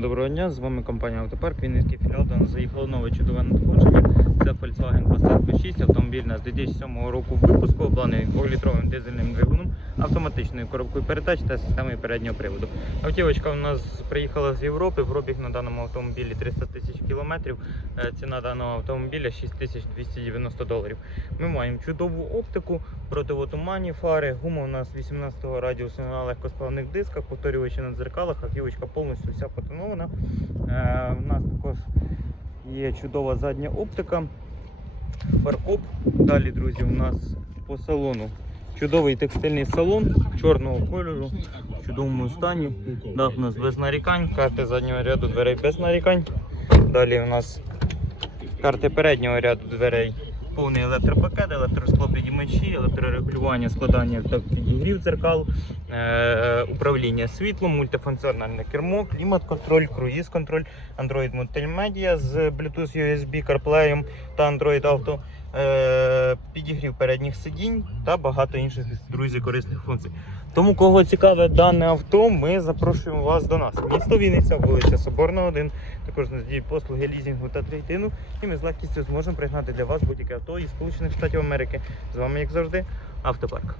Доброго дня, з вами компанія Автопарк, Вінницький філіал. До нас заїхало нове чудове надходження. Це Volkswagen Passat B6, автомобіль у нас 2007 року випуску, обладнаний 2-літровим дизельним двигуном, автоматичною коробкою передач та системою переднього приводу. Автівочка у нас приїхала з Європи, пробіг на даному автомобілі 300 тисяч кілометрів. Е, Ціна даного автомобіля 6290 доларів. Ми маємо чудову оптику, противотуманні фари, гума у нас 18-го радіусу на легкосплавних дисках, повторювачі на дзеркалах, автівочка повністю вся потонована. Е, у нас також є чудова задня оптика, фаркоп. Далі, друзі, у нас по салону. Чудовий текстильний салон чорного кольору, в чудовому стані. Дах у нас без нарікань, карти заднього ряду дверей без нарікань. Далі у нас карти переднього ряду дверей. Повний електропакет, електросклопідіймачі, електрорегулювання, складання та підігрів дзеркал, е, управління світлом, мультифункціональне кермо, клімат-контроль, круїз-контроль, Android Multimedia з Bluetooth USB, CarPlay та Android Auto, е, підігрів передніх сидінь та багато інших друзі корисних функцій. Тому, кого цікаве дане авто, ми запрошуємо вас до нас. Місто Вінниця, вулиця Соборна, 1. Також нас послуги лізінгу та трейдину. І ми з легкістю зможемо пригнати для вас будь-яке авто із Сполучених Штатів Америки. З вами, як завжди, автопарк.